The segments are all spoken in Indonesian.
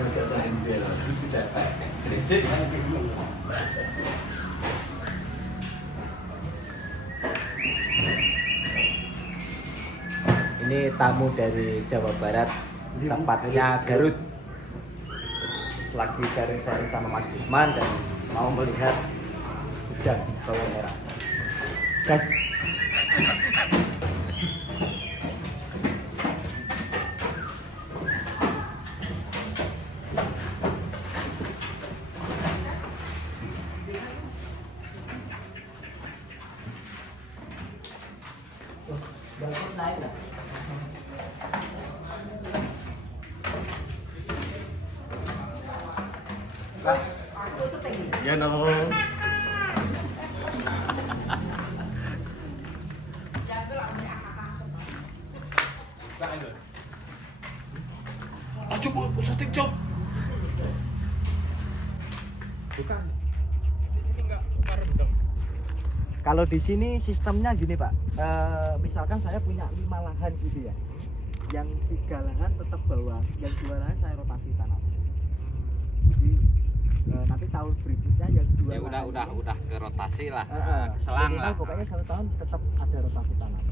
agak sendel, itu capek. Ini tamu dari Jawa Barat, tempatnya Garut. Lagi sharing-sharing sama Mas Gusman dan mau melihat hujan bawang merah. Gas. Balkon naik lah. Ya dong. Coba syuting job. Bukan. Di sini enggak rendam. Kalau di sini sistemnya gini Pak, misalkan saya punya 5 lahan gitu ya, yang 3 lahan tetap bawah, yang 2 lahan saya rotasi tanam. Jadi nanti tahun berikutnya yang 2 Ya lahan udah ke rotasi lah, ini, selang minimal lah. Pokoknya 1 tahun tetap ada rotasi tanam.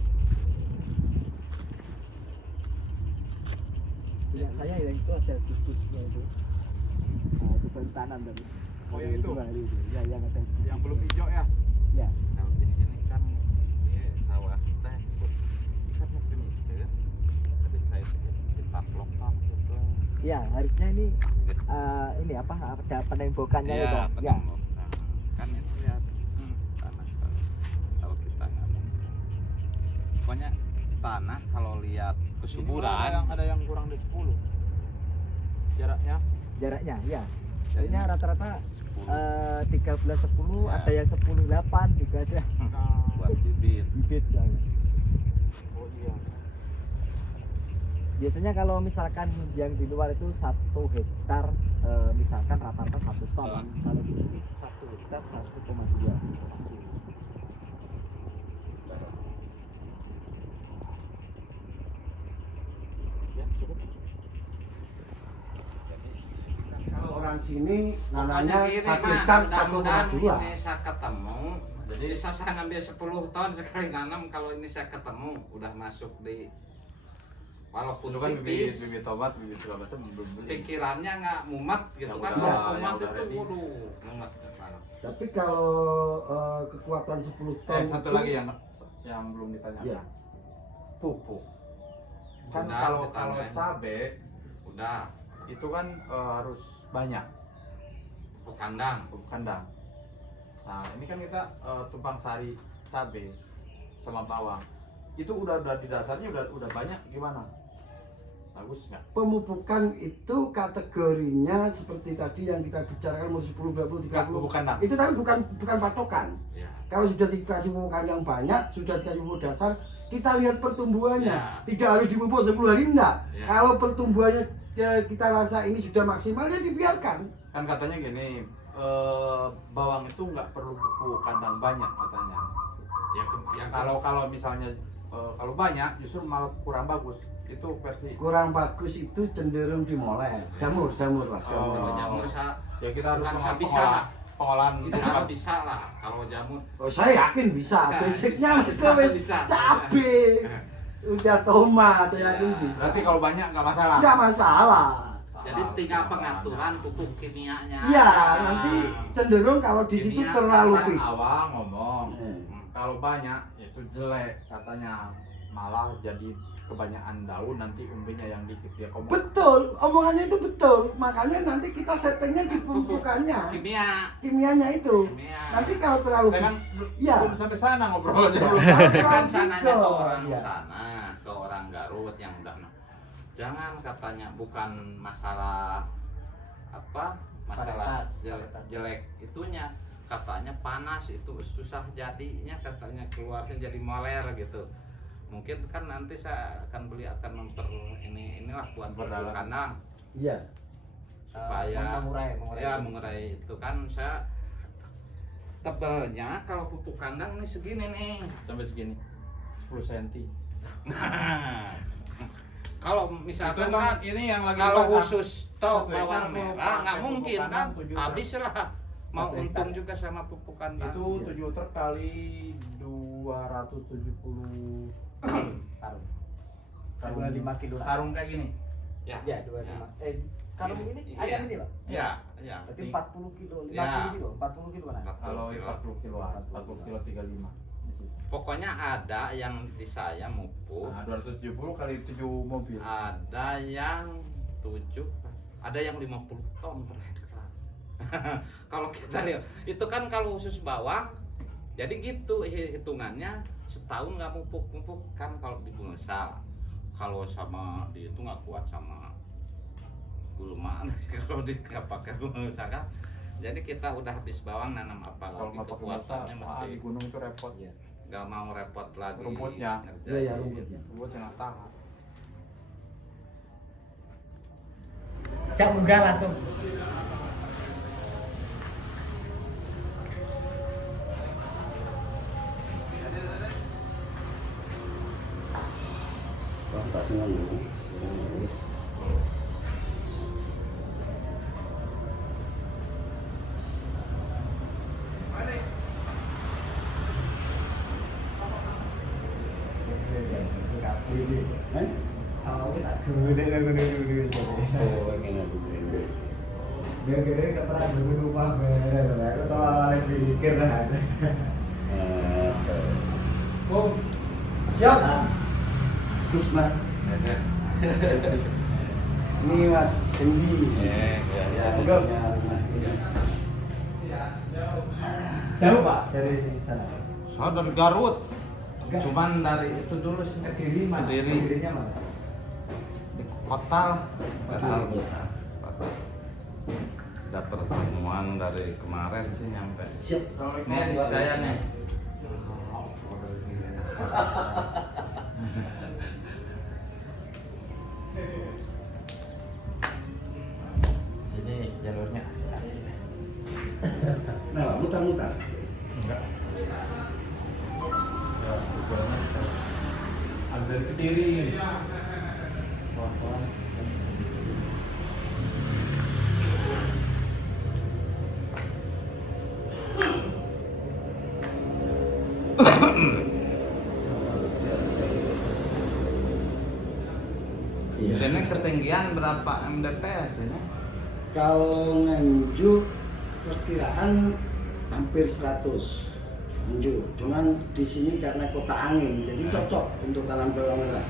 Punya saya yang itu ada gugus-gugusnya itu, itu baru tanam tadi. Oh, yang itu? Ya yang ada Yang belum hijau ya. ya. Kalau di sini kan sawah teh kan mesin itu ya. Tadi saya kita blok gitu. Iya, harusnya ini apa ada penembokannya Iya, itu. Ya. penemu. Nah, kan ini lihat tanah kalau kita ngomong. Pokoknya tanah kalau lihat kesuburan Ada yang kurang dari 10. Jaraknya. Jaraknya, ya. Jadinya Jadinya rata-rata 10 13-10, Ya. ada yang 10-8 juga ada. Nah, buat bibit. Bibit ya. oh iya. Biasanya kalau misalkan yang di luar itu 1 hektar, misalkan rata-rata 1 ton. Kalau di sini 1 hektar 1,2. Ya, cukup. Kalau orang sini Pokoknya namanya gini, 1 Pak, hektar mudah-mudahan 1,2. ini saya ketemu. Jadi saya ngambil 10 ton sekali nanam, kalau ini saya ketemu udah masuk di walaupun Itu kan bibit tipis, tobat, bibit segala macam belum beli. pikirannya nggak mumet gitu Yang kan. udah- Kalau yang mumet udah itu ready. waduh mumet kepala. Tapi kalau kekuatan 10 ton Satu itu- lagi yang belum ditanyakan. Iya. Pupuk. Kan Udah, kalau ditanyain. cabe Udah itu kan harus banyak pupuk kandang. pupuk kandang. Nah, ini kan kita tumpang sari cabe sama bawang. Itu udah di dasarnya udah banyak gimana? Bagus nggak? pemupukan itu kategorinya seperti tadi yang kita bicarakan mau 10, 20, Nggak, 30. pupuk kandang. Itu tapi bukan patokan. Ya. Kalau sudah dikasih pupuk kandang banyak, sudah dikasih pupuk dasar, kita lihat pertumbuhannya. Ya. Tidak harus dipupuk 10 hari enggak. Ya. Kalau pertumbuhannya kita rasa ini sudah maksimal, ya dibiarkan. Kan katanya gini, bawang itu nggak perlu pupuk kandang banyak katanya. Ya, yang Kalau misalnya kalau banyak justru malah kurang bagus. Itu versi. Kurang bagus itu cenderung dimoles. Jamur lah. Oh. kalau jamur Ya kita harus Bukan saya bisa pengolahan, lah. pengolahan bisa bukan. bisa lah kalau jamur. Oh, saya yakin bisa. Nah, Basicnya bisa, wis bisa. cabe. Udah tomat, saya yakin bisa. Berarti kalau banyak nggak masalah. Nggak masalah. Jadi tinggal pengaturan pupuk kimianya. Iya, nanti cenderung kalau di situ Kimia, terlalu Kan fit. awal ngomong Eh. kalau banyak itu jelek katanya, malah jadi kebanyakan daun nanti umbinya yang dikit dia komot. Betul, omongannya itu betul. Makanya nanti kita settingnya di pupukannya, Kimia. kimianya itu. Kimia. Nanti kalau terlalu Kita kan Iya. belum sampai sana ngobrolnya. Kan sananya ke orang Iya. sana, ke orang Garut yang udah jangan katanya bukan masalah apa masalah Varietas, jelek, varietas. jelek itunya, katanya panas itu susah jadinya, katanya keluarnya jadi moler gitu. Mungkin kan nanti saya akan inilah buat Memperdalam. kandang Iya. supaya mengurai. ya mengurai itu kan. Saya tebelnya kalau pupuk kandang ini segini nih. Sampai segini 10 cm. Nah, Kalau Itu misalkan kan kan ini yang lagi kalau dipasang. khusus toh Satu bawang hektar mau merah nggak pakai mungkin pupuk kan, tanam 7 habis lah. Mau 1 untung hektar. juga sama pupukan Itu 7 truk kali 270 Karung. karung 25 kilo. karung kayak gini. ya. Ya, 25. Karung ini Iya. ayam ini, Pak. Ya, ya. Berarti 40 kilo, 50 Ya. kilo, 40 kilo mana? Kalau 40 kiloan, 40 kilo 35. Pokoknya ada yang di saya mupuk, Nah, 270 kali 7 mobil. ada yang 7, ada yang 50 ton per hektar. Kalau kita lihat, itu kan kalau khusus bawang, jadi gitu hitungannya setahun nggak mupuk kan kalau di Bungesa. Kalau sama di itu nggak kuat sama gulma kalau di nggak pakai Bungesa kan. Jadi kita udah habis bawang nanam apa Kalau lagi nggak pakai masa, kekuatannya wah, di masih gunung itu repot. Iya. nggak mau repot lagi. Rumputnya. Iya, ya, rumputnya. Rumputnya nggak tahan. Cak munggah langsung. Kualitasnya dulu. Eh? Kalau kita gede gede Oh, ingin aku gede. Gede keterangan dulu rumah bener. Aku tahu awalnya pikir dah. Bung, siap. Kusma. Ini Mas Hendi. Ya, Enggak. punya rumah ini. Jauh Pak dari sana. Saya dari Garut, Enggak. cuman dari itu dulu sih. Kediri mana? Kediri. Kedirinya mana? Di kota lah. Kota. Kota. Ada pertemuan dari kemarin sih nyampe. Siap. Nih saya nih. Sini jalurnya asik-asik. Nah, mutar-mutar. Enggak. Ya, tujuannya habis dari Kediri. Pelan-pelan. Iya. Sini ketinggian berapa mdps ini? Kalau Nganjuk perkiraan hampir 100 Nganjuk. Cuman di sini karena kota angin, jadi cocok untuk tanam bawang merah.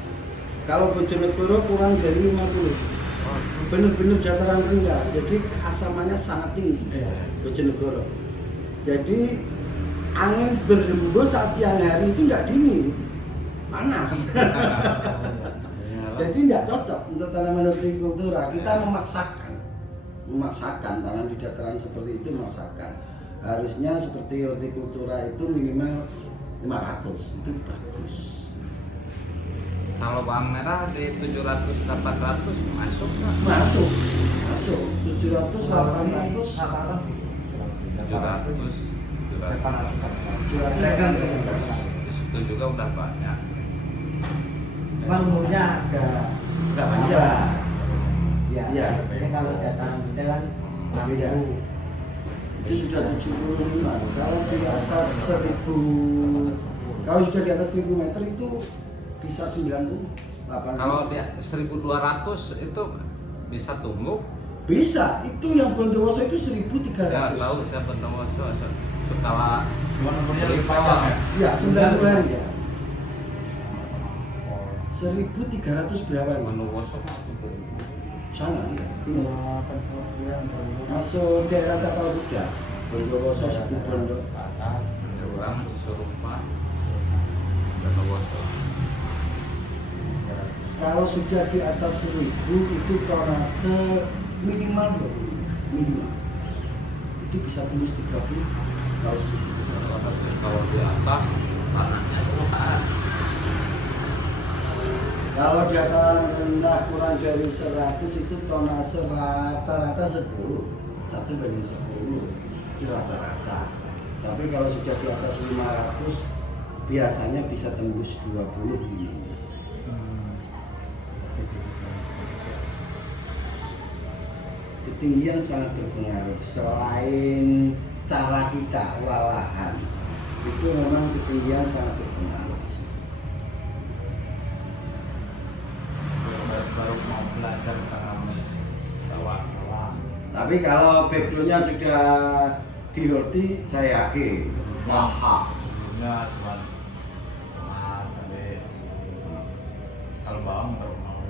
Kalau Bojonegoro kurang dari 50. Benar-benar dataran rendah, jadi keasamannya sangat tinggi. Bojonegoro. Jadi angin berhembus saat siang hari itu nggak dingin, panas. Jadi nggak cocok untuk tanaman hortikultura. Kita memaksakan tanam di dataran seperti itu, memaksakan. Harusnya seperti hortikultura itu minimal 500, itu bagus. Kalau bawang merah di 700-800 masuk nggak? Masuk 700, 800, 700. 700. Di situ juga udah banyak. Umurnya agak Iya. Ya, Iya. biasanya kalau dataran rendah kan Beda. Itu sudah 75. Kalau di atas 1000, kalau sudah di atas 1000 meter itu bisa 90, 80. Kalau di 1200 itu bisa tumbuh. Bisa, itu yang Bondowoso itu 1300. Ya tahu saya Bondowoso skala Cuma nomornya lebih panjang ya? Ya, 90 hari ya. 1300 berapa ini? Bondowoso Sana, masuk daerah Tapal Kuda. Bondowoso satu Bondo. ada orang Cisurupa Bondowoso. Kalau sudah di atas 1000 itu tonase minimal 20, minimal. Itu bisa tembus 30 kalau 1000. Kalau di atas tanahnya luas. Kalau di dataran rendah kurang dari 100 itu tonase rata-rata 10, 1:10 itu rata-rata. Tapi kalau sudah di atas 500 biasanya bisa tembus 20 ini. ketinggian sangat berpengaruh. Selain cara kita olah lahan, itu memang ketinggian sangat berpengaruh. Baru mau belajar tentang bawah. Tapi kalau backgroundnya sudah di roti, saya yakin wah. Sebelumnya cuma sampai kalau bawang baru mau.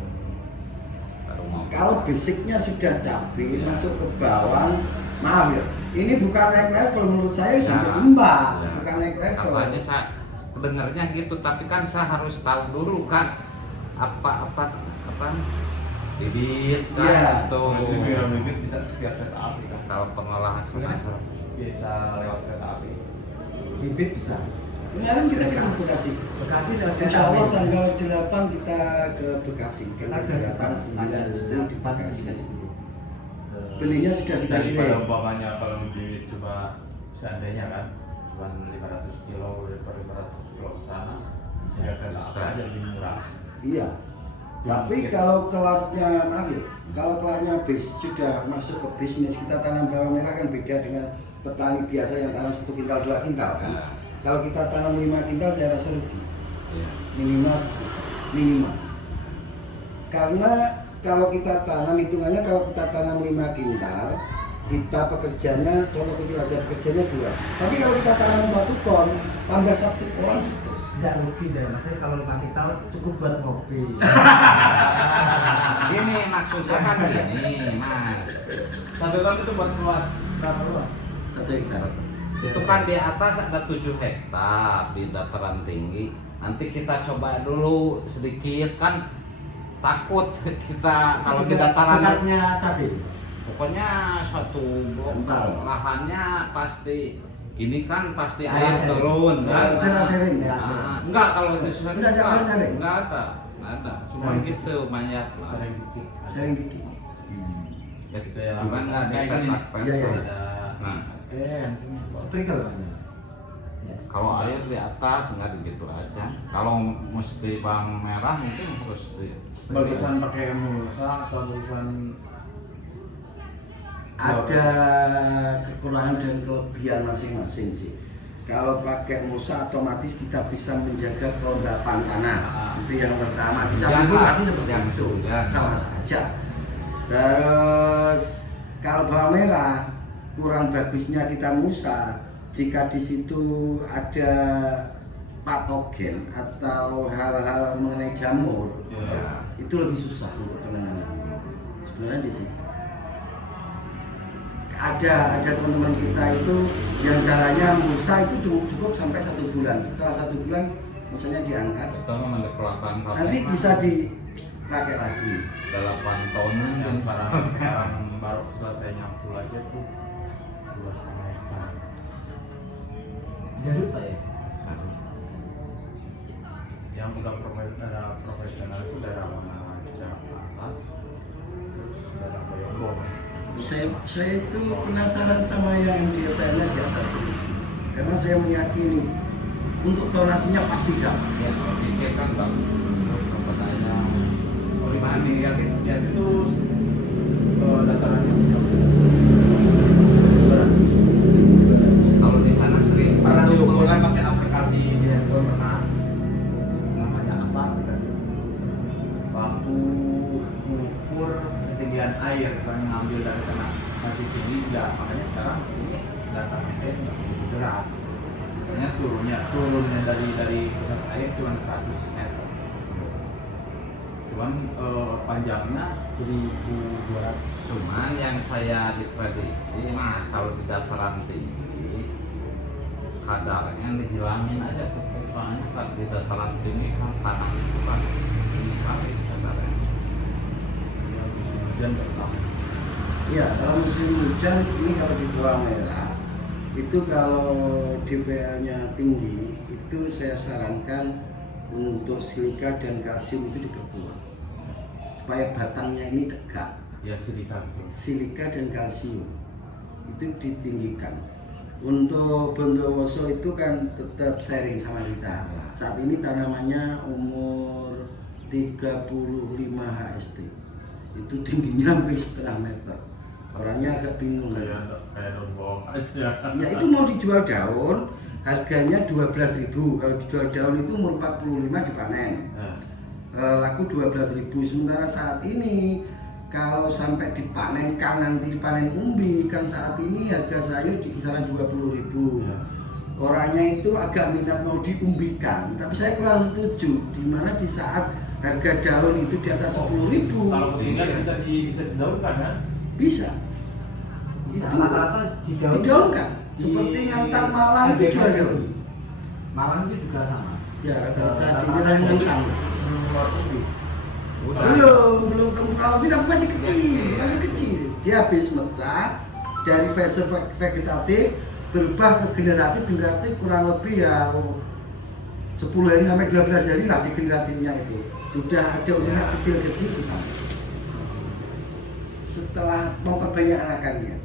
Kalau basicnya sudah cabai, masuk ke bawang, maaf ya, ini bukan naik level menurut saya sampai imbang, bukan naik level. Apanya saya dengarnya gitu, tapi kan saya harus tahu dulu kan apa bibit kan Iya. itu. Bibit bisa via kereta api kan. Kalau pengolahan Sebenarnya saya bisa lewat kereta api. Bibit bisa. Kemarin kita ke Bekasi. Bekasi dan Insya Allah tanggal 8 kita ke Bekasi. Kita Tanggal ke 8, 9, 10 di Bekasi. Bekasi. Belinya sudah kita Daripada kirim. umpamanya kalau bibit coba seandainya kan cuma 500 kilo daripada 500 kilo ke sana via kereta api aja lebih murah. Iya. Tapi kalau kelasnya, maaf ya, kalau kelasnya sudah masuk ke bisnis, kita tanam bawang merah kan beda dengan petani biasa yang tanam 1 kintal, 2 kintal kan. Kalau kita tanam 5 kintal saya rasa rugi. Minimal. Karena kalau kita tanam, hitungannya kalau kita tanam 5 kintal, kita pekerjanya, contoh kecil aja pekerjanya 2. Tapi kalau kita tanam 1 ton, tambah 1 orang cukup. Nggak rugi deh, makanya kalau 5 kita cukup buat ngopi. Gini maksudnya kan gini mas, 1 ton itu buat luas berapa luas? 1 hektar. itu kan di atas ada 7 hektar di dataran tinggi. Nanti kita coba dulu sedikit kan, takut kita kalau di dataran. Bekasnya cabai. Pokoknya suatu Bentar. lahannya pasti gini kan, pasti Teras air sharing. turun kan. Teras sharing. Enggak, kalau di sana Enggak ada teras sharing? enggak ada. Cuma Sharing. gitu banyak. Sering dikit. Sharing dikit. Gitu ya. Cuman nggak Kayak dekat gini. Pak. Iya, iya. Ada Nah, Sprinkle namanya. kalau air di atas nggak gitu aja. Kalau mesti bawang merah mungkin harus di bagusan pakai emulsa atau bagusan Ada kekurangan dan kelebihan masing-masing sih. Kalau pakai mulsa otomatis kita bisa menjaga kelembapan tanah. Itu yang pertama. Kita Jangan, pun pasti seperti jangan, itu, jangan. sama saja. Terus kalau bawang merah kurang bagusnya kita mulsa jika di situ ada patogen atau hal-hal mengenai jamur, ya. itu lebih susah untuk penanganan. Sebenarnya di situ ada teman-teman kita itu yang caranya mulsa itu cukup sampai 1 bulan. Setelah 1 bulan musanya diangkat, nanti bisa dipakai lagi. 8 ton Yang sekarang baru selesai nyampul aja tuh 2,5 hektar. Garut Pak ya. Yang udah profesional itu daerah mana? Jakarta atas, terus daerah Boyolong. Saya itu penasaran sama yang MDPL-nya di atas ini, karena saya meyakini untuk tonasinya pasti dapat. ya kalau pikir kan bagus katanya. Kalau di mana nih lihat itu datarannya jauh. Kalau di sana sering Pernah diukur kan pakai aplikasi pernah namanya apa aplikasi waktu mengukur ketinggian air kan ngambil dari sana masih sini enggak, makanya sekarang ini datanya nggak begitu deras, makanya turunnya dari pusat air cuma 100 meter, cuman panjangnya 1.200. Cuman yang saya diprediksi mas, kalau di dataran tinggi kadarnya dihilangin aja tuh. Soalnya kan di dataran tinggi kan tanah itu kan sekali kadarnya. Yang musim hujan bertambah. Ya, kalau musim hujan ini kalau di bawang merah itu kalau DPL-nya tinggi itu saya sarankan untuk silika dan kalsium itu diperkuat supaya batangnya ini tegak. Ya silika. Silika dan kalsium itu ditinggikan. Untuk Bondowoso itu kan tetap sharing sama kita. Saat ini tanamannya umur 35 HST. Itu tingginya hampir 1,5 meter. Orangnya agak bingung. Kayak daun bawang aja. Ya itu mau dijual daun, harganya 12.000. Kalau dijual daun itu umur 45 dipanen. Laku 12.000. Sementara saat ini kalau sampai dipanen nanti dipanen umbi kan saat ini harga sayur di kisaran 20.000. Orangnya itu agak minat mau diumbikan, tapi saya kurang setuju. Dimana di saat harga daun itu di atas 10.000. Kalau ketinggian bisa didaunkan kan? Bisa. Bisa Itu rata-rata didaunkan. Seperti Ngantang Malang itu jual daun. Malang itu juga sama. Ya rata-rata di wilayah Ngantang. Udah. Belum kalau tapi masih kecil. Dia habis mecah dari fase vegetatif berubah ke generatif kurang lebih ya 10 hari sampai 12 hari lah di generatifnya itu. Sudah ada unit kecil-kecil kita. Setelah memperbanyak anakannya.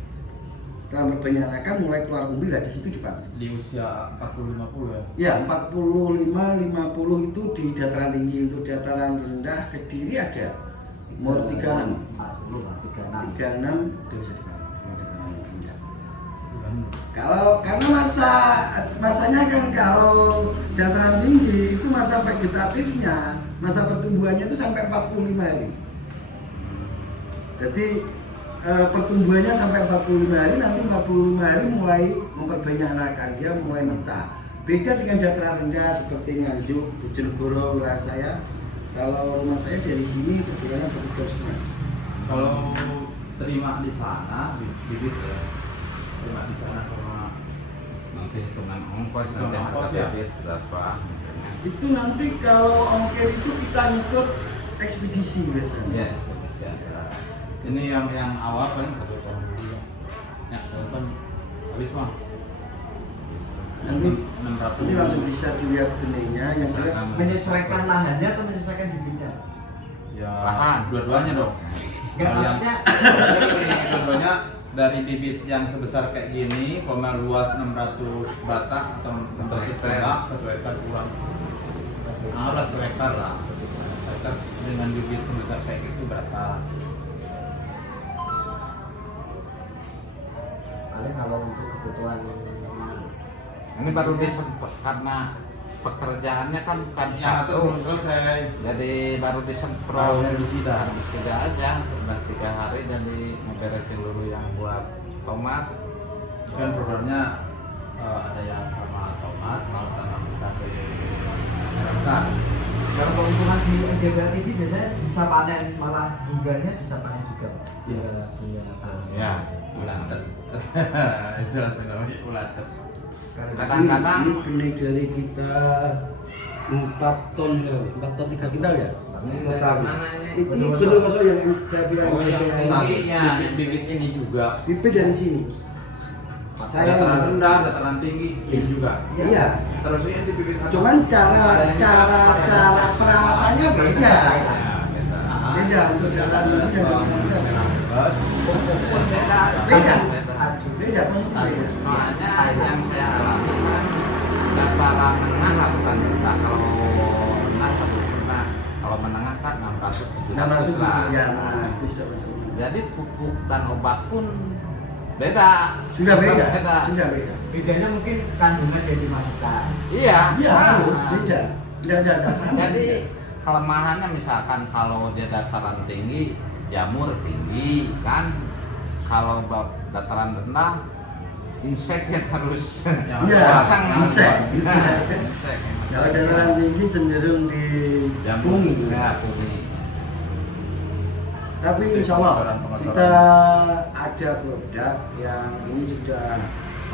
Setelah memperbanyak anakan mulai keluar umbi lah di situ dipanen. Di usia 40-50 ya? Ya 45-50 itu di dataran tinggi, untuk dataran rendah Kediri ada umur 36 itu bisa dipanen. Kalau karena masanya kan kalau dataran tinggi itu masa vegetatifnya, masa pertumbuhannya itu sampai 45 hari. Jadi pertumbuhannya sampai 45 hari, nanti 45 hari mulai memperbanyak anakan, dia mulai mecah. Beda dengan dataran rendah seperti Nganjuk, Bojonegoro, wilayah saya. Kalau rumah saya dari sini perjalanan 1,5 jam. Kalau terima di sana bibit ya, terima di sana sama Nanti hitungan ongkos, nanti Hitungan ongkos harga ya? bibit berapa. Itu nanti kalau ongkir itu kita ngikut ekspedisi biasanya. Ya, ini yang awal paling 1 tahun dulu ya, 1 tahun habis mah Nanti 600 ini langsung bisa dilihat benihnya yang jelas. Menyesuaikan lahannya atau menyesuaikan bibitnya? ya Lahan. dua-duanya dong. Enggak, Kalau yang maksudnya dua-duanya dari bibit yang sebesar kayak gini, pomel luas 600 batak atau 600 perak, 1 hektar kurang. Anggaplah 1 hektar lah. 1 hektar dengan bibit sebesar kayak gitu berapa? paling kalau untuk kebutuhan ini baru disempet karena pekerjaannya kan bukan Yang atas belum satu, selesai. jadi baru Baru disemprot herbisida. herbisida aja. Udah 3 hari jadi ngeberesin dulu yang buat tomat. Kan programnya ada yang sama tomat, mau tanam cabai merah. kalau keuntungan di NDBR ini biasanya bisa panen, malah bunganya bisa panen juga Pak. Iya. Ya, Ulantet. Istilah namanya ulantet. kadang-kadang Ini benih dari kita 4 ton 3 kintal ya. Total. Itu benih kosong yang saya bilang Bibit ini juga. bibit dari sini. Saya Dataran rendah, dataran tinggi ini juga. Iya. Terus ini di bibit Cuman cara perawatannya beda. Beda untuk dataran tinggi dan dataran rendah. Beda. Beda positif beda. soalnya yang saya alami kan dataran menengah lah, bukan rendah. Kalau rendah 1 juta, kalau menengah kan 600 600 lah. ya, itu sudah masuk. Jadi pupuk dan obat pun beda. Sudah beda. Sudah beda. bedanya mungkin kandungan yang dimasukkan. Iya. Iya harus beda. Tidak ada sama. Jadi kelemahannya misalkan kalau dia dataran tinggi, jamur tinggi kan. Kalau dataran rendah, inseknya harus Iya, pasang insek. Insek. Kalau dataran tinggi cenderung di bumi. Ya, bumi. Tapi insya Allah kita ada produk yang ini sudah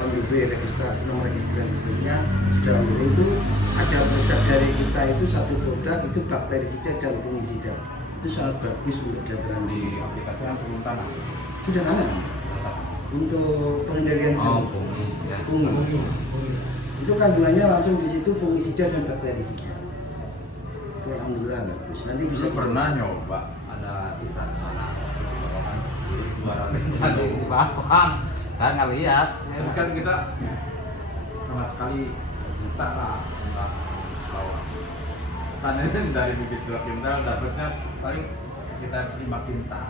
on the way, registrasi nomor registrasinya sudah on the way. Itu ada produk dari kita itu, satu produk itu bakterisida dan fungisida. Itu sangat bagus untuk dataran di tinggi. aplikasi yang sebelum tanam. Sudah tanam untuk pengendalian jamur. Bumi. Ya. Fungi. Itu kandungannya langsung di situ fungisida dan bakterisida. Itu alhamdulillah bagus. Nanti bisa Bisa pernah nyoba ada sisa tanah kan 200 Jadi kilo. bawang. Saya nggak lihat. Terus kan kita sama sekali buta lah tentang bawang. Panen dari bibit 2 kintal dapatnya paling sekitar 5 kintal.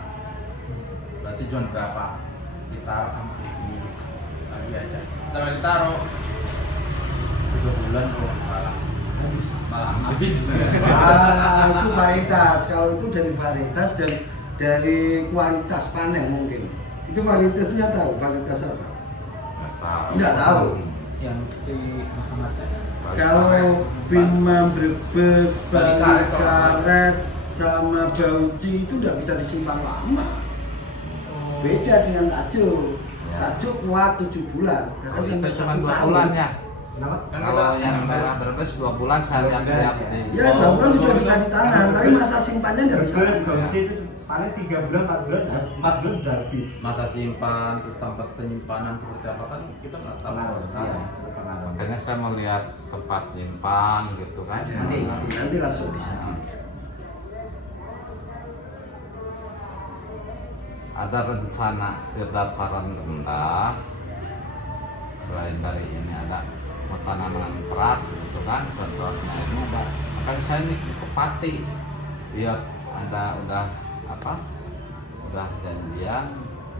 Berarti jual berapa? ditaruh lagi aja. Setelah ditaruh 3 bulan kalau nggak salah malah habis. Itu varietas. Kalau itu dari varietas dan dari kualitas panen mungkin. Itu varietasnya tahu varietas apa? Nggak tahu. Yang di Muhammad Kalau Bima Brebes, Bali Bali Karet, Karet, sama Bauci itu nggak bisa disimpan lama. Beda dengan tajuk. Ya. Tajuk kuat 7 bulan. Kalau Kadang itu sampai cuma 1 2 tahun. bulan ya. Kenapa? Kan Kalau kita- yang merah Brebes 2 bulan saya lihat tiap di. Ya, 2 bulan sudah bisa ditanam, tapi masa simpannya nggak bisa. Terus Bauci itu paling 3 bulan, 4 bulan, 4 bulan udah habis. masa simpan terus tempat penyimpanan seperti apa kan kita nggak tahu sama sekali. Makanya saya mau lihat tempat nyimpan gitu kan. Nanti langsung bisa dilihat. Ada rencana ke dataran rendah. Selain dari ini ada tanaman keras gitu kan, contohnya ini ada. Kan saya ini ke Pati, lihat ada udah apa? Udah janjian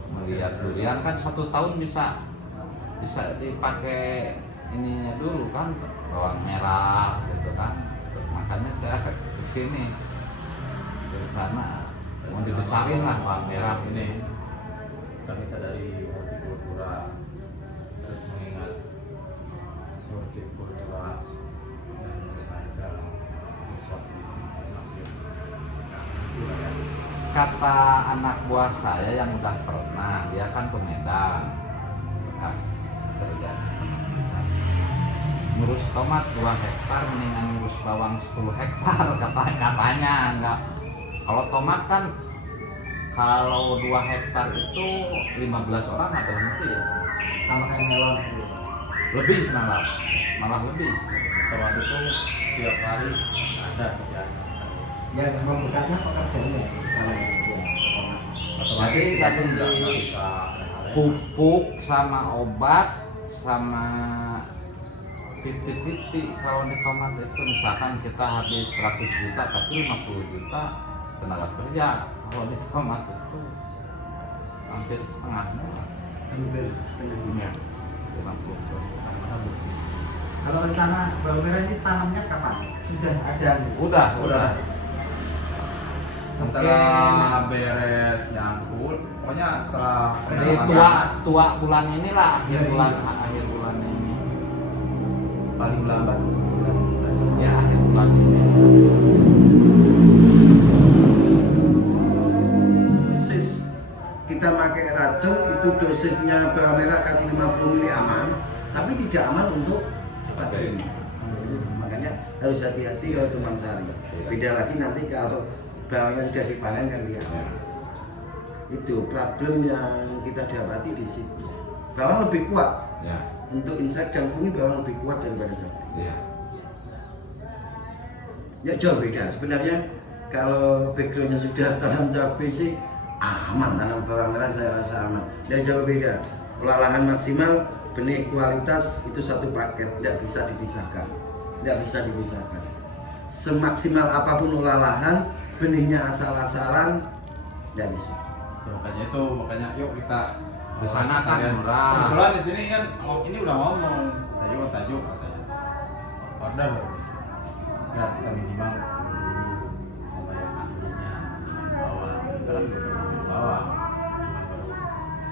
melihat durian kan 1 tahun bisa dipakai ininya dulu kan, bawang merah gitu kan. Makanya saya ke sini ke sana mau dibesarin lah bawang merah ini. Kan kita dari hortikultura terus mengingat hortikultura dan berada Kata anak buah saya yang udah pernah, dia kan ke Medan bekas kerja ngurus tomat 2 hektar mendingan ngurus bawang 10 hektar katanya enggak. Kalau tomat kan kalau 2 hektar itu 15 orang ada berhenti ya, Sama kayak melon. lebih malah lebih. tomat itu tiap hari ada kerjaan. Ya memang bukannya pekerjaannya. Jadi tadi bisa pupuk sama obat sama titik-titik. Kalau di tomat itu misalkan kita habis 100 juta tapi 50 juta tenaga kerja. Kalau di tomat itu hampir setengahnya, Hampir setengah. dunia 50 juta. Kalau rencana bawang merah ini tanamnya kapan? Sudah ada. Udah. setelah beres nyangkut pokoknya setelah Jadi tua bulan inilah akhir bulan ini. paling lambat 1 bulan. Ya akhir bulan ini. Dosis kita pakai racun itu dosisnya bawang merah kasih 50 mili aman, tapi tidak aman untuk cabai. Makanya harus hati-hati kalau teman sari. Beda lagi nanti kalau bawangnya sudah dipanen kan lihat. Itu problem yang kita dapati di situ. Bawang lebih kuat Ya. untuk insek dan fungi, bawang lebih kuat daripada cabai. Ya. Ya jauh beda sebenarnya. Kalau backgroundnya sudah tanam cabai sih aman, tanam bawang merah saya rasa aman. Dan jauh beda. Lahan maksimal, benih kualitas itu satu paket, tidak bisa dipisahkan. Semaksimal apapun lahan, benihnya asal-asalan, tidak bisa. Ya, makanya yuk kita Di sana kan sekalian. murah. Kebetulan di sini kan ini udah ngomong tajuk katanya order udah kita minimal sama yang ahlinya bawang kita kan belum pernah bawang cuma baru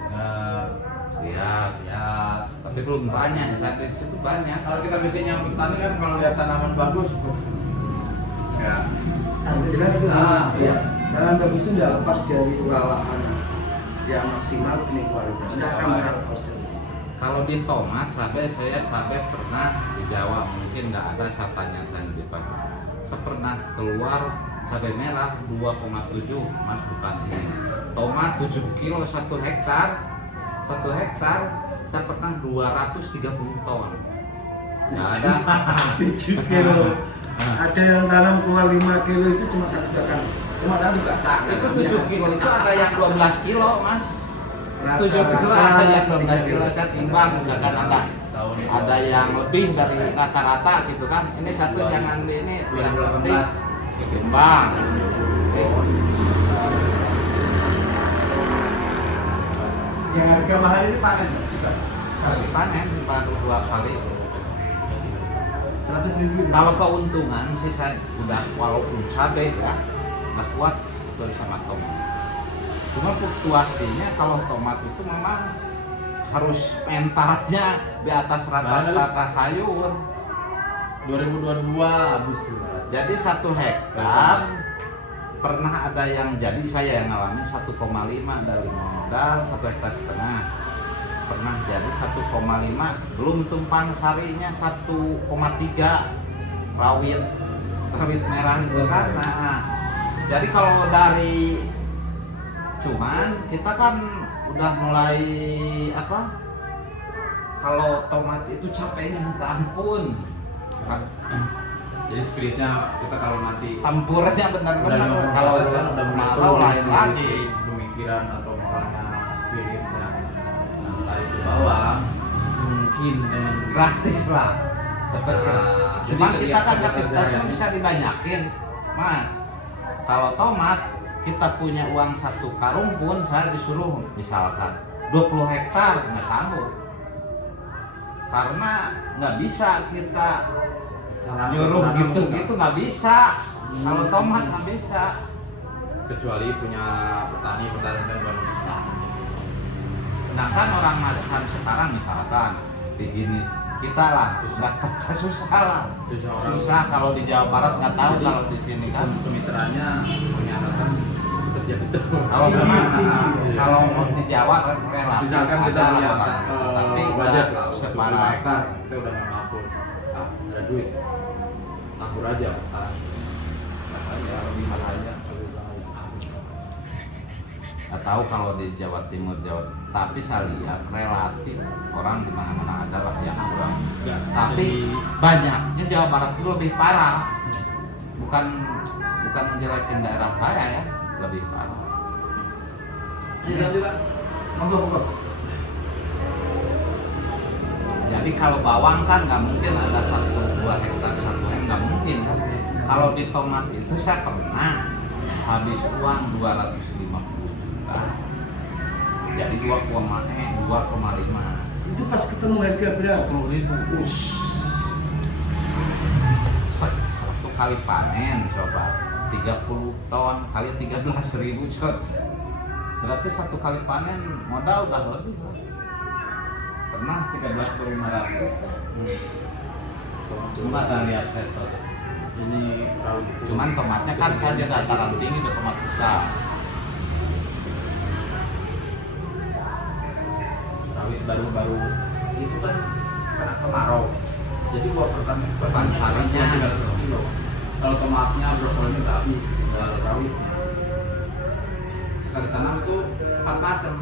dengar Lihat. lihat. Tapi belum banyak, saya di situ banyak. Kalau kita biasanya petani kan kalau lihat tanaman bagus ya Jelas Ah, ya. Tanam bagus itu tidak lepas dari lahan yang maksimal, benih kualitas. Tidak akan pernah lepas dari situ. Kalau di tomat saya pernah di Jawa, mungkin nggak ada, saya tanya-tanya di pasar. Saya pernah keluar cabai merah 2,7, mas bukan ini. Tomat 7 kilo 1 hektar. 1 hektar saya pernah 230 ton. Nggak ada. 7 kilo. Ada yang tanam keluar 5 kilo itu cuma 1 batang. Cuma tadi Pak. Itu 7 kilo itu ada yang 12 kilo mas. 7 kilo ada yang 12 kilo, saya timbang misalkan ada yang lebih dari rata-rata gitu kan. Ini satu jangan ini yang penting timbang. Yang harga mahal ini panen juga. Kali panen baru 2 kali. 100.000. Kalau keuntungan sih saya udah walaupun cabai ya nggak kuat kecuali sama tomat. Cuma fluktuasinya kalau tomat itu memang harus mentalnya di atas rata-rata sayur. 2022 habis. Jadi 1 hektar pernah ada yang jadi saya yang ngalamin 1,5 dari modal 1,5 hektar. Pernah jadi 1,5 belum tumpang sarinya 1,3 rawit merah itu kan. Nah, jadi kalau dari cuman kita kan udah mulai apa? Kalau tomat itu capeknya minta ampun. Jadi spiritnya kita kalau nanti Tempurnya benar-benar udah kalau kan udah mulai kalau turun lain lagi. pemikiran atau misalnya spiritnya lari ke bawah mungkin dengan Drastis lah seperti Nah, cuma jadi kita kan kegiatan kapasitasnya sehari-hari. bisa dibanyakin mas. Kalau tomat kita punya uang 1 karung pun saya disuruh misalkan 20 hektar nggak sanggup karena nggak bisa kita nyuruh gitu nggak bisa. Kalau tomat nggak bisa. kecuali punya petani kan baru bisa. Sedangkan orang makan sekarang misalkan begini kita lah susah lah. Susah kalau di Jawa Barat nggak tahu. Jadi, kalau di sini kan kemitraannya ternyata terjadi terus. kalau memang Iya. kalau mau di Jawa kan relatif Misalkan kita ada lihat orang. Tapi budget udah lah, separah 25 hektar kita udah nabur, ada duit, nabur aja. Ya lebih bahaya. Nggak tahu kalau di Jawa Timur tapi saya lihat relatif orang di mana-mana ada lah yang kurang. Ya, Tapi banyaknya Jawa Barat itu lebih parah. Bukan menjelekin daerah saya ya, lebih parah. Iya tapi Pak. Monggo. Jadi kalau bawang kan nggak mungkin ada 1-2 hektar 1 hektar nggak mungkin. Kalau di tomat itu saya pernah habis uang 250 juta. Jadi 2,5. Itu pas ketemu harga berapa? 10.000. Satu kali panen coba 30 ton kali 13.000 coba. Berarti 1 kali panen modal udah lebih. Pernah 13.500. Cuma ada lihat itu. Ini rawit. Cuman tomatnya kan saja dataran tinggi udah tomat besar. Rawit baru-baru itu kan kena kemarau. Jadi buat pertanian Sarinya. 300 kilo. Kalau tomatnya brokolinya nggak habis, tinggal rawit. Sekali tanam itu 4 macam.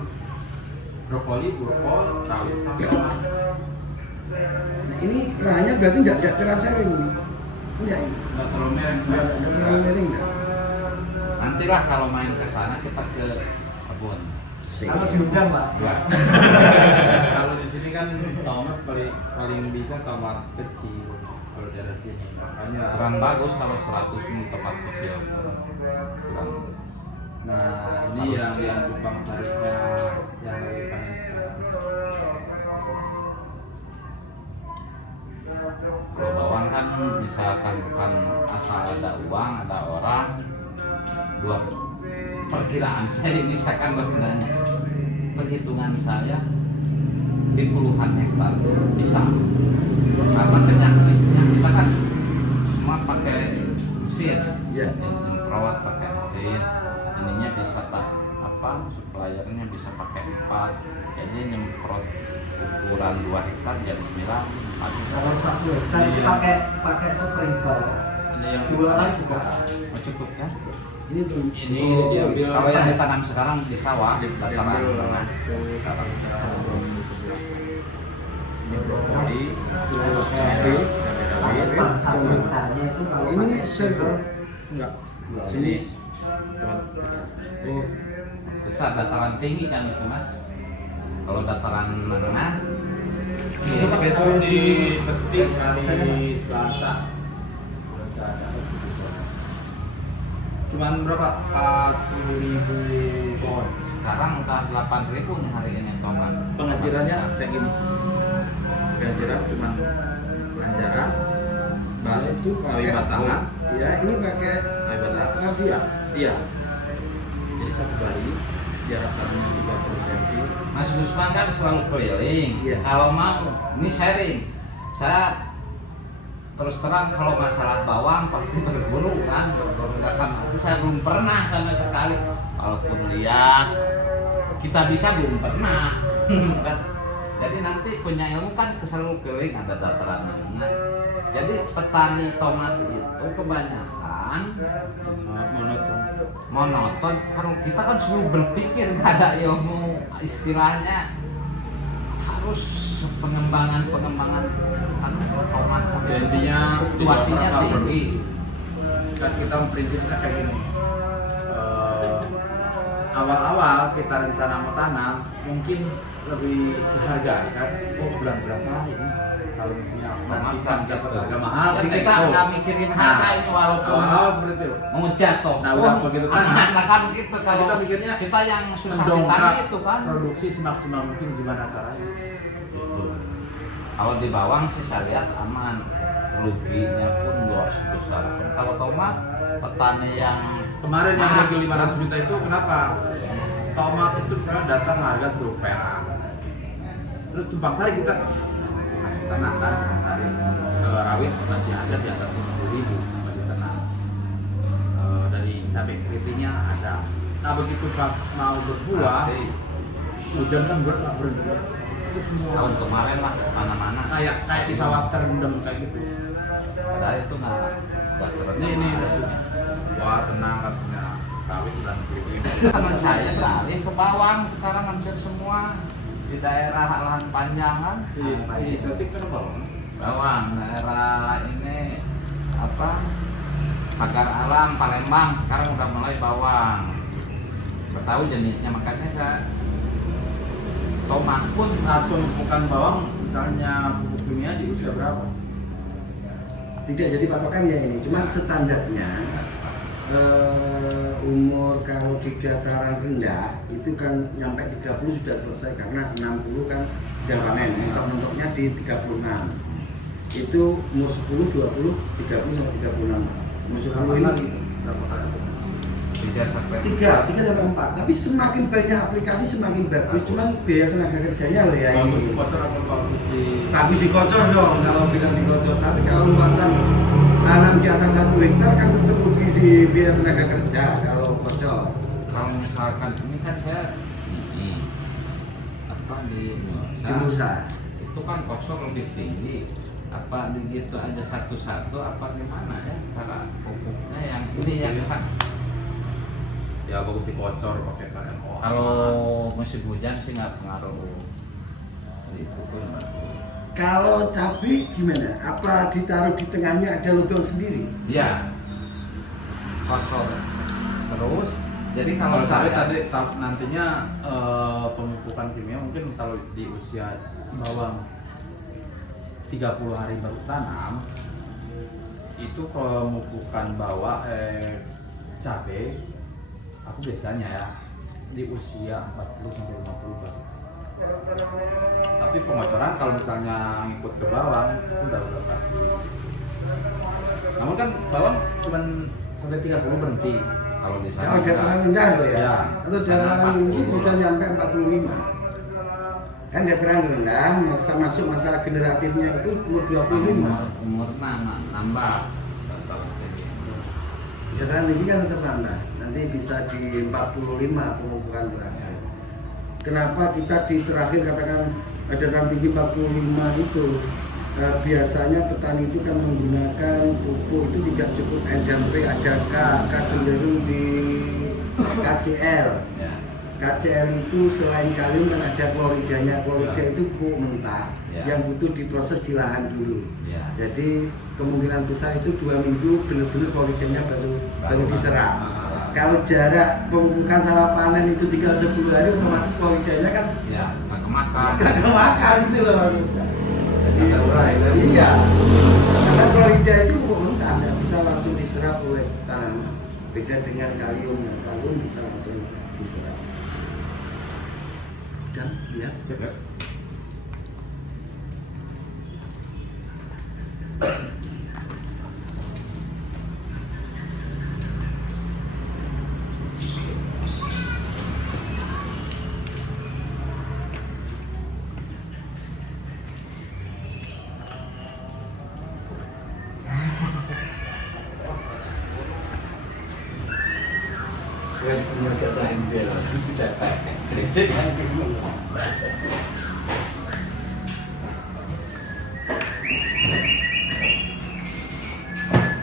Brokoli, burkol, rawit, sama tomat. Ini lahannya berarti nggak terasa ini. Enggak ini. Nggak terlalu mereng. Nggak terlalu miring nggak? Nantilah kalau main ke sana kita ke kebun. Kalau diundang Pak. Ya. Kalau di sini kan tomat paling bisa tomat kecil kalau dari sini. Makanya Kurang bagus kalau 100 tempat kecil. Kurang. nah ini yang Kupang Sarinya yang lagi panen sekarang. Kalau bawang kan misalkan bukan asal ada uang, ada orang, dua perkiraan saya ini saya kan berkiranya perhitungan saya di puluhan hektar bisa karena penyakitnya kita kan semua pakai mesin, Iya. perawat pakai mesin, ininya bisa suppliernya bisa pakai 4, jadi nyemprot ukuran 2 hektar jadi 9. Kalau 1 hektar itu pakai sprinkler. Ini yang 2 orang juga. Oh, cukup ya. Ini tuh. Ini diambil Kalau yang ditanam sekarang di sawah, dataran diambil tengah. ini brokoli, Satu cabai hektarnya itu kalau Ini pakai server. enggak. Ini tomat besar. Oh, Besar dataran tinggi kan itu mas. Kalau dataran menengah, Ini besok dipetik hari Selasa. Cuman berapa? 40.000 ton. Sekarang udah 8.000 nih hari ini tomat. Pengajarannya kayak gini. Pengajaran cuma pengajaran baru itu kayu batangan, ya ini pakai kayu batangan. rafia. Iya. Jadi satu baris jarak tanahnya 30 cm. Mas Gusman kan selalu keliling. Iya. Kalau mau, ini sharing. Saya terus terang kalau masalah bawang pasti berburu kan, berburu datang. Tapi saya belum pernah sama sekali. Walaupun lihat, kita bisa belum pernah. Kan? Jadi nanti punya ilmu kan selalu keliling ada dataran mana. Jadi petani tomat itu kebanyakan monoton. Kalau kita kan selalu berpikir nggak ada ilmu istilahnya harus pengembangan kan tomat sampai Intinya fluktuasinya tidak pernah tinggi. Kan kita prinsipnya kayak gini. Awal-awal kita rencana mau tanam mungkin lebih harga kan. Oh bulan berapa ini? Kalau misalnya nanti pas dapat harga mahal kan Jadi kayak kita gitu. nggak mikirin harga ini walaupun Awal-awal seperti itu. mau jatuh. Nah, udah begitu tanam. Nah kan gitu kalau Kita mikirnya kita yang susah mendongkrak ditani itu kan. produksi semaksimal mungkin gimana caranya? Gitu. Kalau di bawang sih saya lihat aman, ruginya pun nggak sebesar. Kalau tomat petani yang Kemarin yang harga 500 juta itu kenapa? Tomat itu misalnya datang harga 10 perak. Terus tumpang sari kita masih tenang kan tumpang sari. Rawit masih ada di atas 50.000 masih tenang. Dari cabai keritingnya ada. Nah begitu pas mau berbuah, hujan kan nggak berhenti. Itu semua tahun kemarin lah mana-mana kayak di sawah terendam kayak gitu. padahal itu nggak terendam. Ini wah tenang katanya rawit dan keriting. Teman saya beralih ke bawang sekarang hampir semua di daerah lahan panjang kan. Si Cetik kan bawang. Bawang daerah ini apa Pagar Alam Palembang sekarang udah mulai bawang. Nggak tahu jenisnya makanya saya tomat pun Saat pemupukan bawang misalnya pupuk kimia di usia berapa? Tidak jadi patokan ya ini, cuman standarnya umur kalau di dataran rendah itu kan nyampe 30 sudah selesai karena 60 kan sudah panen. Mentok-mentoknya di 36. Itu umur 10, 20, 30 sampai 36. Umur 10 ini Berapa kali? 3 sampai 3 sampai 4. Tapi semakin banyak aplikasi semakin bagus. Cuman biaya tenaga kerjanya loh ya Bagus di ini. kocor apa bagus di Bagus dikocor dong kalau bilang dikocor. Tapi kalau luasan tanam di atas 1 hektar kan tetap rugi di biaya tenaga kerja kalau kocor. kalau misalkan ini kan saya ini apa di Di Nusa. itu kan kosong lebih tinggi apa gitu aja satu-satu apa gimana ya cara pupuknya yang ini yang ya bagus di kocor pakai KMO. kalau musim hujan sih nggak pengaruh itu pun Kalau cabai gimana? Apa ditaruh di tengahnya ada lubang sendiri? ya kosong terus jadi Kalau kalau sawit saya tadi nantinya pemupukan kimia mungkin kalau di usia bawang 30 hari baru tanam itu pemupukan cabai aku biasanya ya di usia 40 sampai 50 baru. Tapi pengocoran kalau misalnya ngikut ke bawang itu udah pasti. Namun kan bawang cuma sampai 30 berhenti. kalau di sana Kalau dataran rendah loh ya, Ya. atau dataran tinggi bisa nyampe 45. Kan dataran rendah masuk masa generatifnya itu umur 25. umur nambah Dataran tinggi kan tetap nambah. Nanti bisa di 45 pemupukan terakhir. Kenapa kita di terakhir katakan dataran tinggi 45 itu biasanya petani itu kan menggunakan pupuk itu tidak cukup N dan P, ada K cenderung di KCL. ya KCL itu selain kalium kan ada kloridanya. Klorida itu pupuk mentah Ya. yang butuh diproses di lahan dulu. ya Jadi kemungkinan besar itu 2 minggu benar-benar kloridanya baru diserap. Kalau jarak pemupukan sama panen itu tinggal 10 hari, otomatis kloridanya kan ya nggak kemakan gak kemakan gitu loh maksudnya. Nggak terurai, kan? Iya. Karena klorida itu pupuk mentah, nggak bisa langsung diserap oleh tanaman. Beda dengan kalium, kalium bisa langsung diserap. Dan lihat. Wes tenaga saya dia tidak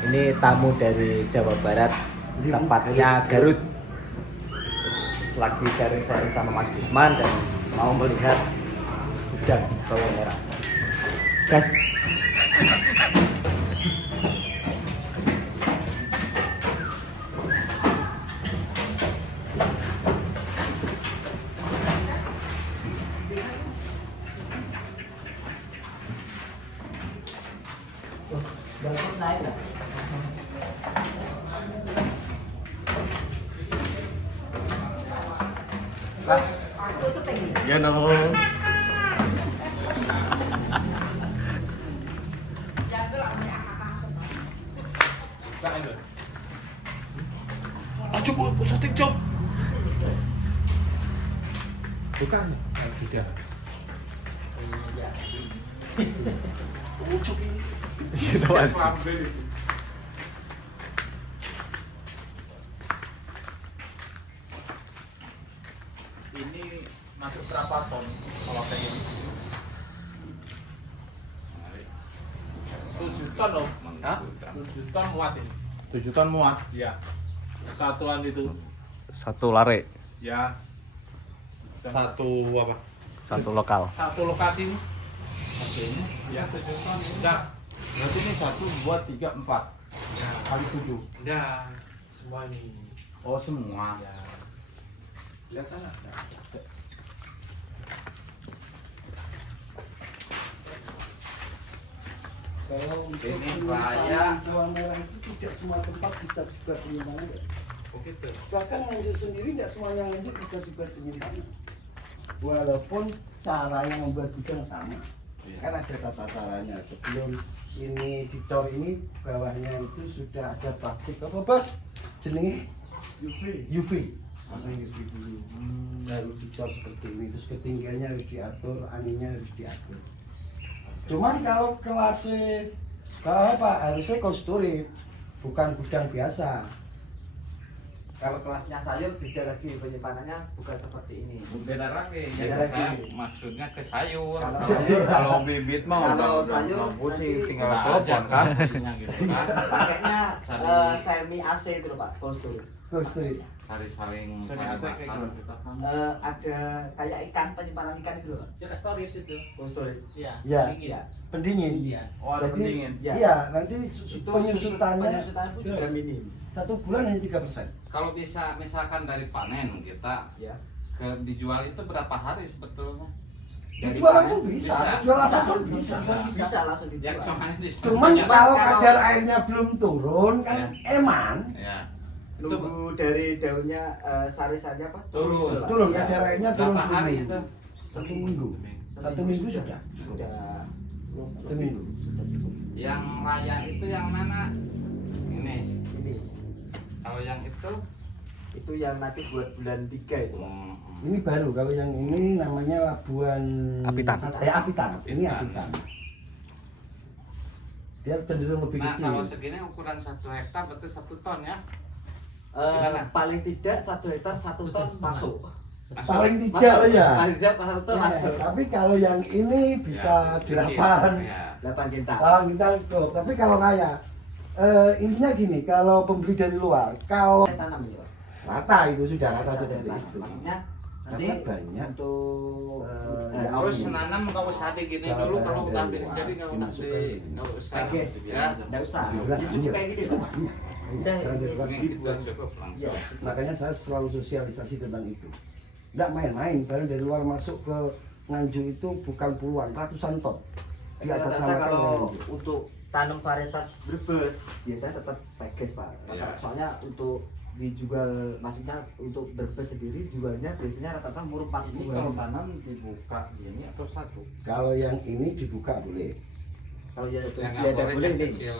Ini tamu dari Jawa Barat, tempatnya Garut. Lagi sharing-sharing sama Mas Gusman dan mau melihat udang bawang merah. Gas. Dapat naik nggak? Ya no. Ayo buat syuting job. Bukan. Tidak. Itu asik. Ini masuk berapa ton kalau kayak gini? 7 ton loh. Hah? 7 ton muat ini. 7 ton muat. Ya. Satuan itu. Satu lare, Ya. Satu apa? satu lokal. Satu lokasi ini. Oke ini. Ya 7 ton. Enggak. Berarti ini 1, 2, 3, 4 kali 7. Enggak. Semua ini. Oh semua. Ya. Lihat sana. Kalau untuk Ini penyimpanan raya. bawang merah itu tidak semua tempat bisa dibuat penyimpanan. Ya. Oh gitu. Bahkan Nganjuk sendiri tidak semuanya Nganjuk bisa dibuat penyimpanan. Walaupun cara yang membuat gudang sama. Kan ada tata caranya. Sebelum ini dicor ini bawahnya itu sudah ada plastik apa bos? Jenenge UV. Pasang UV dulu. Baru dicor seperti ini. Terus ketinggiannya harus diatur, anginnya harus diatur. Cuman kalau kelasnya bawah Pak harusnya cold storage, bukan gudang biasa. Kalau kelasnya sayur beda lagi penyimpanannya, bukan seperti ini. Beda lagi. Beda Ya, lagi. saya maksudnya ke sayur. Kalau Kalau bibit mah Kalau udah sayur nggak pusing, nanti tinggal Nah, telepon aja kan. fungsinya gitu kan. pakainya Saling- semi AC itu loh Pak, cold storage. Cold storage. Saling Sering AC kayak makan. gimana? Ada kayak ikan, penyimpanan ikan itu loh, Ya storage itu. cold storage. Iya. Ya, Iya. pendingin. Iya. Oh ada Jadi, pendingin. Ya. Iya, nanti Itu penyusutannya penyusutan pun juga minim. 1 bulan hanya 3%. Kalau bisa misalkan dari panen kita Ya. ke dijual itu berapa hari sebetulnya? Dari Dijual panen langsung bisa, bisa. jual langsung pun bisa. Bisa langsung Ya dijual. soalnya di Cuman ya. kalau kalau- kadar airnya belum turun kan eman, Ya. Nunggu dari daunnya sari-sarinya apa? Turun. Pak. turun Ya. kadar airnya turun Berapa hari dulu. itu? 1 minggu. 1 minggu sudah. Sudah. 1 minggu. Yang raya itu yang mana? Ini. Ini Kalau yang itu yang nanti buat bulan 3 itu Pak. Ini baru, kalau yang ini namanya Labuan Apitan. Apitan. Ini Apitan. Apitan. Dia cenderung lebih Nah, kecil. kalau segini ukuran 1 hektar berarti 1 ton ya. Eh, Gimana? paling tidak 1 hektar 1 ton masuk. Paling tidak lah ya. Paling tidak 1 ton Ya, masuk. tapi kalau yang ini bisa Ya, 8 ya. 8 kintal. kita cukup. Tapi kalau raya, intinya gini, kalau pembeli dari luar, kalau Saya tanam ini Pak. rata itu sudah rata Saya seperti tanam. itu. Maksudnya nanti Karena banyak. untuk Ya, Terus ini. nanam nggak usah digini Kalau dulu dari kalau udah luar, jadi nggak usah dimasukkan. nggak usah package ya. enggak usah. Juga Ini juga kayak gini Pak. Udah Dari luar. Ini kita cukup langsung. Ya. Makanya saya selalu sosialisasi tentang itu. Nggak main-main, barang dari luar masuk ke Nganjuk itu bukan puluhan, ratusan ton. Di atas Rata-rata nama kan kalau Nganjuk. untuk tanam varietas Brebes biasanya tetap package Pak. Iya. Soalnya untuk dijual, maksudnya untuk berbes sendiri jualnya biasanya rata-rata umur 40 Ini kalau tanam dibuka gini atau satu? Kalau yang ini dibuka boleh. kalau ya Yang ya nggak ada boleh yang nih. kecil.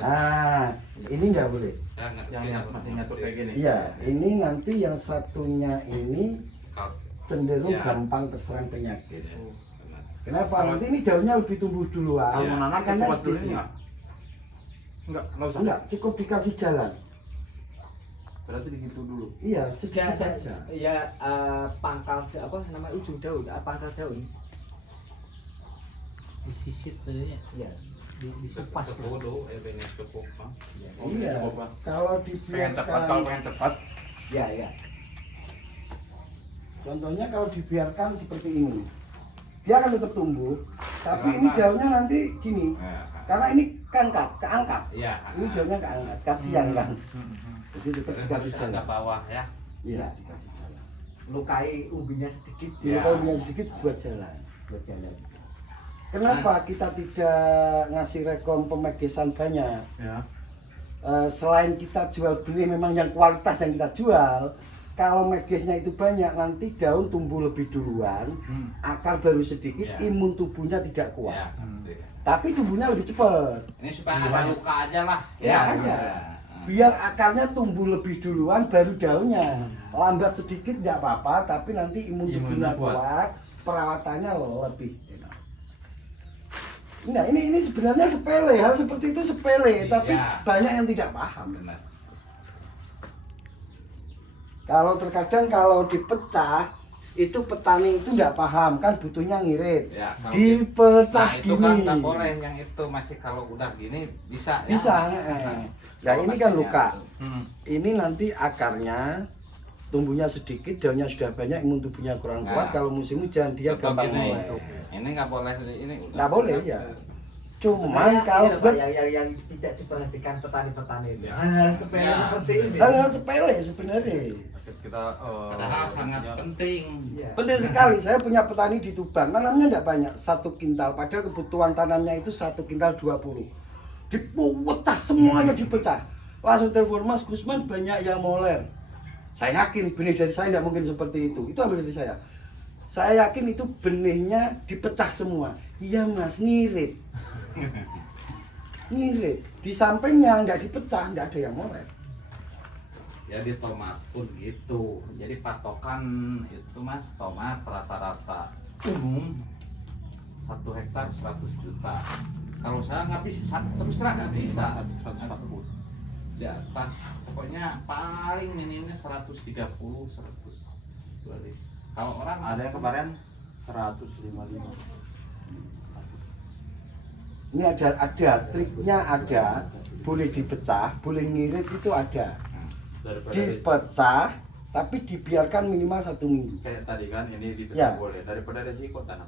Ini nggak boleh. Saya ngerti Yang kalau masih tanam nyatu kayak gini. Iya, ini nanti yang satunya ini Kalau- cenderung Ya. gampang terserang penyakit. Iya, benar. Kenapa? Kalau- Nanti ini daunnya lebih tumbuh duluan. Kalau Iya. mau nanam Akarnya kupas dulu ini sedikit. nggak usah. Enggak, cukup dikasih jalan. Berarti digitu dulu. Iya, Ya, sedikit saja. ya pangkal apa namanya ujung daun, pangkal daun. Disisit tuh ya. Ya. Dikupas. Cukup dulu, ini cukup, Bang. Iya. cukup, Bang. Kalau Pengen cepat, kalau dibiarkan, pengen cepat. Ya, ya. contohnya kalau dibiarkan seperti ini, dia akan tetap tumbuh, tapi ini Lama. daunnya nanti gini, Nah, karena ini keangkat. iya. Ini daunnya keangkat, kasihan kan. Hmm. Jadi tetap Terus dikasih harus ada jalan. bawah ya. Iya, dikasih jalan. Lukai umbinya sedikit Jadi Iya. kalau punya sedikit buat jalan. buat jalan. Kenapa kita tidak ngasih rekom pemegesan banyak? Ya. Selain kita jual benih memang yang kualitas yang kita jual, kalau megesnya itu banyak nanti daun tumbuh lebih duluan, akar baru sedikit, Ya. imun tubuhnya tidak kuat. Ya. Tapi tumbuhnya lebih cepat. Ini supaya ada luka aja lah. Ya, aja. Biar akarnya tumbuh lebih duluan baru daunnya. Lambat sedikit tidak apa-apa, tapi nanti imun tubuhnya Imunnya kuat. kuat, perawatannya lebih enak. Nah, ini sebenarnya sepele, hal seperti itu sepele, tapi Iya. banyak yang tidak paham. Benar. Kalau terkadang kalau dipecah itu petani itu nggak paham kan butuhnya ngirit, Ya, kalau dipecah Nah, itu gini. kan nggak boleh yang itu masih kalau udah gini bisa ya. Bisa. Nah ini kan Pastinya. luka. Hmm. Ini nanti akarnya tumbuhnya sedikit, daunnya sudah banyak, imun tubuhnya kurang Nah. kuat. Kalau musim hujan dia Contoh gampang gini, mulai. ini nggak boleh ini udah. Nggak boleh ya. Cuman Sebenarnya kalau ini loh, Pak, yang tidak diperhatikan petani-petani itu. Ya. Hal sepele Ya. seperti ini. hal-hal sepele sebenarnya. Kita Padahal sangat ya. penting. Iya. Penting sekali. Saya punya petani di Tuban, nanamnya tidak banyak, 1 kintal. Padahal kebutuhan tanamnya itu 1 kintal 20. Dipecah semuanya dipecah. Langsung telepon, Mas Gusman banyak yang moler. Saya yakin benih dari saya tidak mungkin seperti itu. Itu ambil dari saya. Saya yakin itu benihnya dipecah semua. Iya Mas, ngirit. Ngirit. Di sampingnya nggak dipecah, nggak ada yang moler. Jadi tomat pun gitu. Jadi patokan itu Mas, tomat rata-rata umum 1 hektar 100 juta. Kalau saya nggak bisa, terus terang nggak bisa. 140. Di atas, pokoknya paling minimnya 130, 120. Kalau orang Ada yang kemarin 155. Ini ada triknya ada, boleh dipecah, boleh ngirit itu ada. Daripada Dipecah tapi dibiarkan minimal 1 minggu. kayak tadi kan ini dipecah Ya. boleh. Daripada resiko tanam.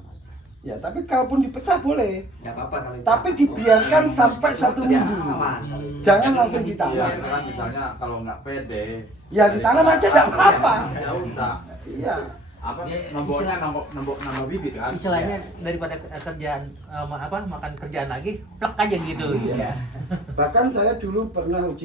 Ya tapi kalaupun dipecah boleh, Nggak apa-apa kalau itu. tapi dibiarkan sampai 1 Ya, minggu. aman. Jangan langsung Iya, ditanam. itu kan misalnya kalau nggak pede. Ya ditanam aja nggak apa-apa. Ya udah. Iya. Apa Ya, nomboknya istilah- nombok nama bibit kan? Istilahnya daripada kerjaan makan kerjaan lagi, plek aja gitu. Ya. Bahkan saya dulu pernah uji